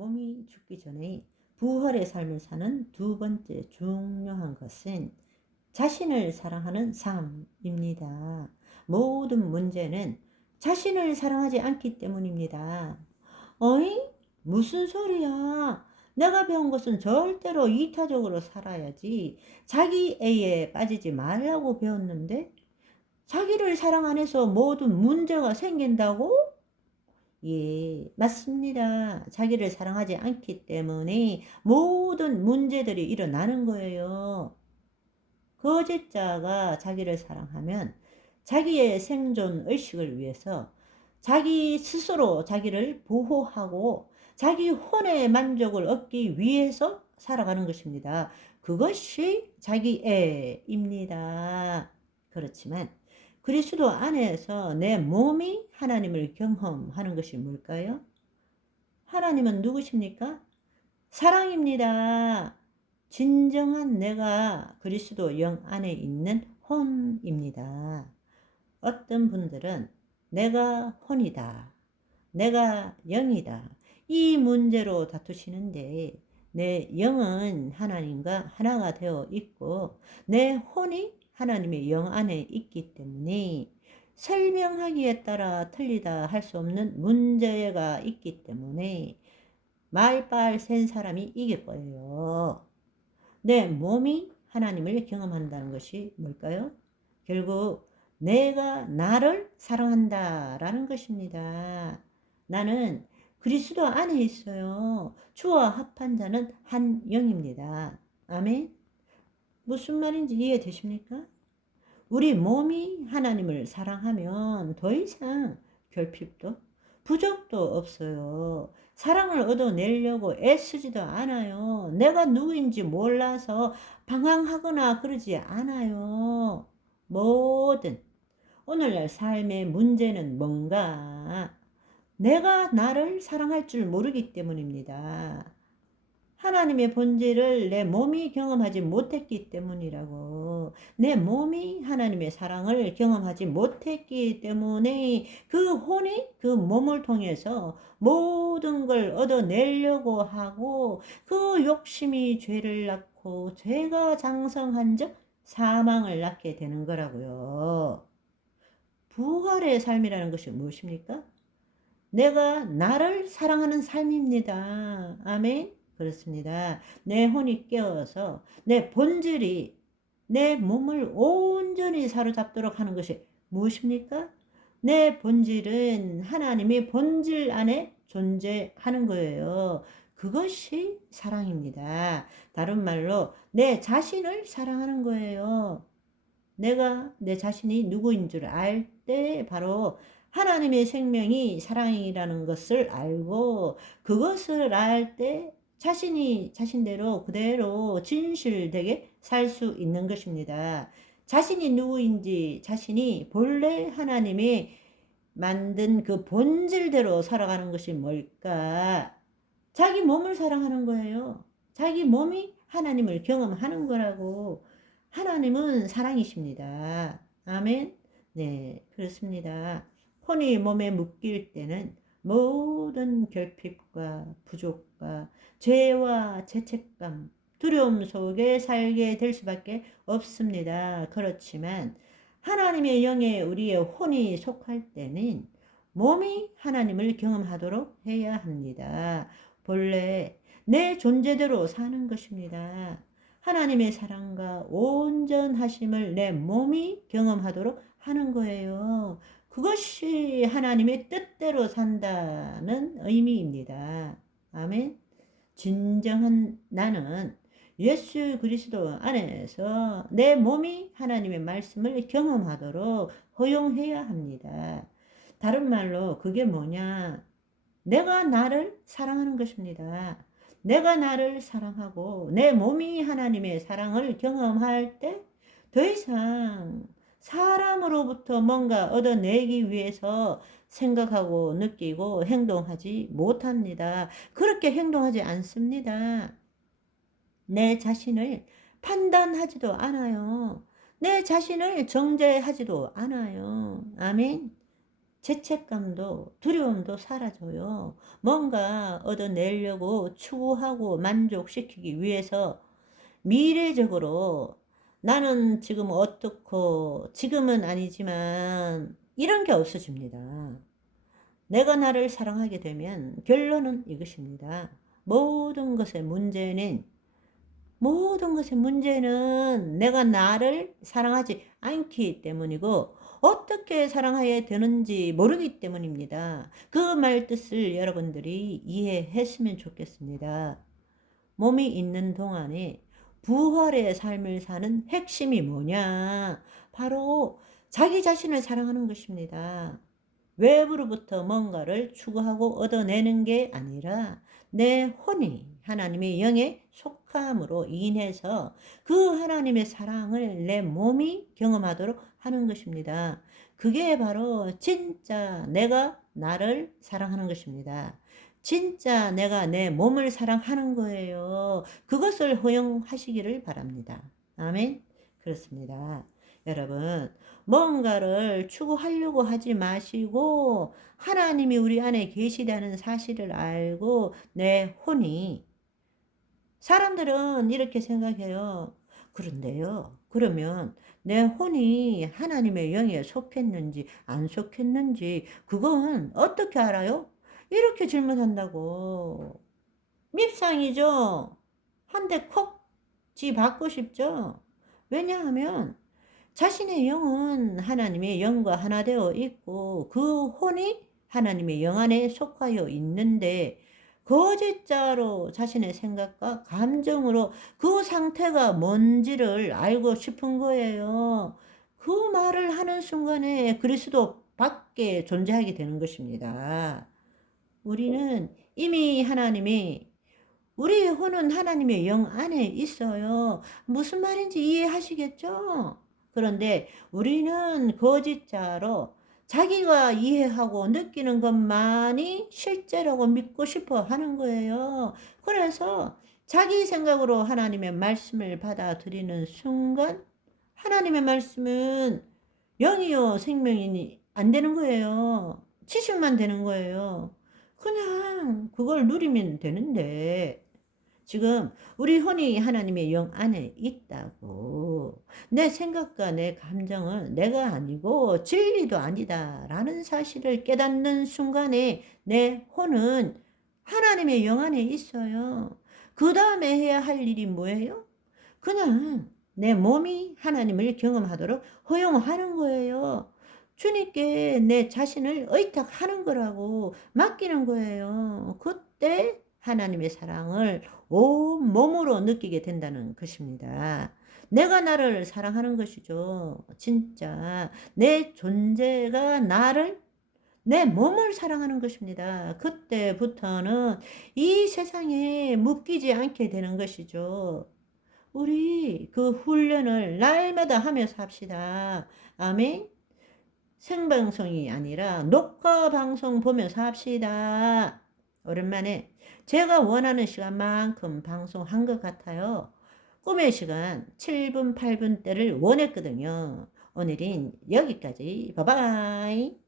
몸이 죽기 전에 부활의 삶을 사는 두 번째 중요한 것은 자신을 사랑하는 삶입니다. 모든 문제는 자신을 사랑하지 않기 때문입니다. 어이? 무슨 소리야? 내가 배운 것은 절대로 이타적으로 살아야지. 자기애에 빠지지 말라고 배웠는데 자기를 사랑 안 해서 모든 문제가 생긴다고? 예, 맞습니다. 자기를 사랑하지 않기 때문에 모든 문제들이 일어나는 거예요. 거짓자가 자기를 사랑하면 자기의 생존 의식을 위해서 자기 스스로 자기를 보호하고 자기 혼의 만족을 얻기 위해서 살아가는 것입니다. 그것이 자기애입니다. 그렇지만 그리스도 안에서 내 몸이 하나님을 경험하는 것이 뭘까요? 하나님은 누구십니까? 사랑입니다. 진정한 내가 그리스도 영 안에 있는 혼입니다. 어떤 분들은 내가 혼이다, 내가 영이다, 이 문제로 다투시는데 내 영은 하나님과 하나가 되어 있고 내 혼이 하나님의 영 안에 있기 때문에 설명하기에 따라 틀리다 할 수 없는 문제가 있기 때문에 말빨 센 사람이 이길 거예요. 내 몸이 하나님을 경험한다는 것이 뭘까요? 결국 내가 나를 사랑한다라는 것입니다. 나는 그리스도 안에 있어요. 주와 합한 자는 한 영입니다. 아멘. 무슨 말인지 이해되십니까? 우리 몸이 하나님을 사랑하면 더 이상 결핍도 부족도 없어요. 사랑을 얻어내려고 애쓰지도 않아요. 내가 누구인지 몰라서 방황하거나 그러지 않아요. 뭐든 오늘날 삶의 문제는 뭔가? 내가 나를 사랑할 줄 모르기 때문입니다. 하나님의 본질을 내 몸이 경험하지 못했기 때문이라고. 내 몸이 하나님의 사랑을 경험하지 못했기 때문에 그 혼이 그 몸을 통해서 모든 걸 얻어내려고 하고 그 욕심이 죄를 낳고 죄가 장성한 즉 사망을 낳게 되는 거라고요. 부활의 삶이라는 것이 무엇입니까? 내가 나를 사랑하는 삶입니다. 아멘. 그렇습니다. 내 혼이 깨어서 내 본질이 내 몸을 온전히 사로잡도록 하는 것이 무엇입니까? 내 본질은 하나님의 본질 안에 존재하는 거예요. 그것이 사랑입니다. 다른 말로 내 자신을 사랑하는 거예요. 내가 내 자신이 누구인 줄 알 때 바로 하나님의 생명이 사랑이라는 것을 알고 그것을 알 때 자신이 자신대로 그대로 진실되게 살 수 있는 것입니다. 자신이 누구인지 자신이 본래 하나님이 만든 그 본질대로 살아가는 것이 뭘까? 자기 몸을 사랑하는 거예요. 자기 몸이 하나님을 경험하는 거라고. 하나님은 사랑이십니다. 아멘. 네, 그렇습니다. 혼이 몸에 묶일 때는 모든 결핍과 부족과 죄와 죄책감, 두려움 속에 살게 될 수밖에 없습니다. 그렇지만 하나님의 영에 우리의 혼이 속할 때는 몸이 하나님을 경험하도록 해야 합니다. 본래 내 존재대로 사는 것입니다. 하나님의 사랑과 온전하심을 내 몸이 경험하도록 하는 거예요. 그것이 하나님의 뜻대로 산다는 의미입니다. 아멘. 진정한 나는 예수 그리스도 안에서 내 몸이 하나님의 말씀을 경험하도록 허용해야 합니다. 다른 말로 그게 뭐냐? 내가 나를 사랑하는 것입니다. 내가 나를 사랑하고 내 몸이 하나님의 사랑을 경험할 때 더 이상 사람으로부터 뭔가 얻어내기 위해서 생각하고 느끼고 행동하지 못합니다. 그렇게 행동하지 않습니다. 내 자신을 판단하지도 않아요. 내 자신을 정죄하지도 않아요. 아멘. 죄책감도 두려움도 사라져요. 뭔가 얻어내려고 추구하고 만족시키기 위해서 미래적으로 나는 지금 어떻고 지금은 아니지만 이런 게 없어집니다. 내가 나를 사랑하게 되면 결론은 이것입니다. 모든 것의 문제는 내가 나를 사랑하지 않기 때문이고 어떻게 사랑해야 되는지 모르기 때문입니다. 그 말 뜻을 여러분들이 이해했으면 좋겠습니다. 몸이 있는 동안에 부활의 삶을 사는 핵심이 뭐냐? 바로 자기 자신을 사랑하는 것입니다. 외부로부터 뭔가를 추구하고 얻어내는 게 아니라 내 혼이 하나님의 영에 속함으로 인해서 그 하나님의 사랑을 내 몸이 경험하도록 하는 것입니다. 그게 바로 진짜 내가 나를 사랑하는 것입니다. 진짜 내가 내 몸을 사랑하는 거예요. 그것을 허용하시기를 바랍니다. 아멘. 그렇습니다. 여러분, 뭔가를 추구하려고 하지 마시고 하나님이 우리 안에 계시다는 사실을 알고 내 혼이, 사람들은 이렇게 생각해요. 그런데요, 그러면 내 혼이 하나님의 영에 속했는지 안 속했는지 그건 어떻게 알아요? 이렇게 질문한다고. 밉상이죠. 한 대 콕 쥐 받고 싶죠. 왜냐하면 자신의 영은 하나님의 영과 하나 되어 있고 그 혼이 하나님의 영 안에 속하여 있는데 거짓자로 자신의 생각과 감정으로 그 상태가 뭔지를 알고 싶은 거예요. 그 말을 하는 순간에 그리스도 밖에 존재하게 되는 것입니다. 우리는 이미 우리의 혼은 하나님의 영 안에 있어요. 무슨 말인지 이해하시겠죠? 그런데 우리는 거짓자로 자기가 이해하고 느끼는 것만이 실제라고 믿고 싶어 하는 거예요. 그래서 자기 생각으로 하나님의 말씀을 받아들이는 순간 하나님의 말씀은 영이요 생명이니 안 되는 거예요. 지식만 되는 거예요. 그냥 그걸 누리면 되는데 지금 우리 혼이 하나님의 영 안에 있다고 내 생각과 내 감정은 내가 아니고 진리도 아니다라는 사실을 깨닫는 순간에 내 혼은 하나님의 영 안에 있어요. 그 다음에 해야 할 일이 뭐예요? 그냥 내 몸이 하나님을 경험하도록 허용하는 거예요. 주님께 내 자신을 의탁하는 거라고 맡기는 거예요. 그때 하나님의 사랑을 온 몸으로 느끼게 된다는 것입니다. 내가 나를 사랑하는 것이죠. 진짜 내 존재가 내 몸을 사랑하는 것입니다. 그때부터는 이 세상에 묶이지 않게 되는 것이죠. 우리 그 훈련을 날마다 하며 삽시다. 아멘. 생방송이 아니라 녹화 방송 보면서 합시다. 오랜만에 제가 원하는 시간만큼 방송한 것 같아요. 꿈의 시간 7분, 8분 대를 원했거든요. 오늘은 여기까지. 바이바이.